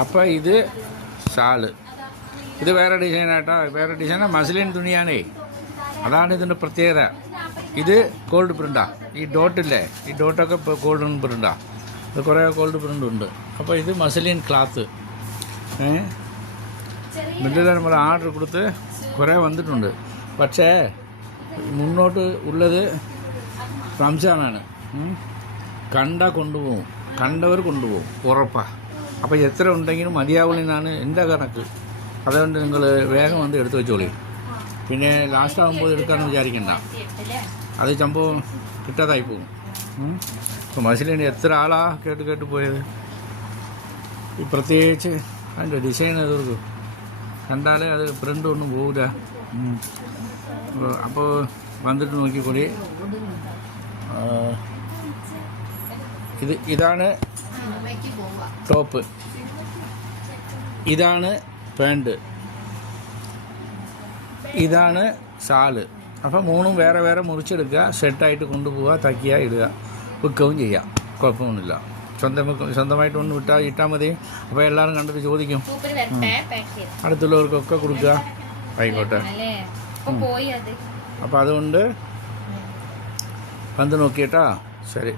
അപ്പോൾ ഇത് ഷാള്. ഇത് വേറെ ഡിസൈനാട്ടോ. വേറെ ഡിസൈനാണ്, മസ്ലിൻ തുണിയാണേ. അതാണ് ഇതിൻ്റെ പ്രത്യേകത. ഇത് ഗോൾഡ് പ്രിൻ്റാ. ഈ ഡോട്ടില്ലേ, ഈ ഡോട്ടൊക്കെ ഇപ്പോൾ ഗോൾഡൻ പ്രിൻ്റാ. ഇത് കുറേ ഗോൾഡ് പ്രിൻ്റ് ഉണ്ട്. അപ്പോൾ ഇത് മസ്ലിൻ ക്ലാത്ത്. മിഡിൽ നമ്മൾ ആർഡർ കൊടുത്ത് കുറേ വന്നിട്ടുണ്ട്. പക്ഷേ മുന്നോട്ട് ഉള്ളത് റംസാനാണ്. കണ്ടാൽ കൊണ്ടുപോകും, കണ്ടവർ കൊണ്ടുപോകും ഉറപ്പാണ്. അപ്പോൾ എത്ര ഉണ്ടെങ്കിലും മതിയാവുള്ളതാണ് എൻ്റെ കണക്ക്. അതുകൊണ്ട് നിങ്ങൾ വേഗം വന്ന് എടുത്ത് വെച്ചോളി. പിന്നെ ലാസ്റ്റ് ആകുമ്പോൾ എടുക്കാമെന്ന് വിചാരിക്കണ്ട, അത് സംഭവം കിട്ടാതായി പോകും. ഇപ്പോൾ മസ്ലിൻ എത്ര ആളാ കേട്ട് പോയത്. ഈ പ്രത്യേകിച്ച് അതിൻ്റെ ഡിസൈൻ എതിർക്കും കണ്ടാലേ അത് പ്രിൻ്റ് ഒന്നും പോകില്ല. അപ്പോൾ വന്നിട്ട് നോക്കിക്കോളി. ഇതാണ് ടോപ്പ്, ഇതാണ് പാൻറ്, ഇതാണ് ഷാള്. അപ്പോൾ മൂന്നും വേറെ വേറെ മുറിച്ചെടുക്കുക, സെറ്റായിട്ട് കൊണ്ടുപോവുക, തയ്ക്കുക, ഇടുക, വിൽക്കുകയും ചെയ്യാം. കുഴപ്പമൊന്നുമില്ല. സ്വന്തമായിട്ട് ഒന്ന് ഇട്ടാൽ മതി. അപ്പോൾ എല്ലാവരും കണ്ടിട്ട് ചോദിക്കും, അടുത്തുള്ളവർക്കൊക്കെ കൊടുക്കുക. ആയിക്കോട്ടെ. അപ്പോൾ അതുകൊണ്ട് വന്ന് നോക്കിയിട്ടാ. ശരി.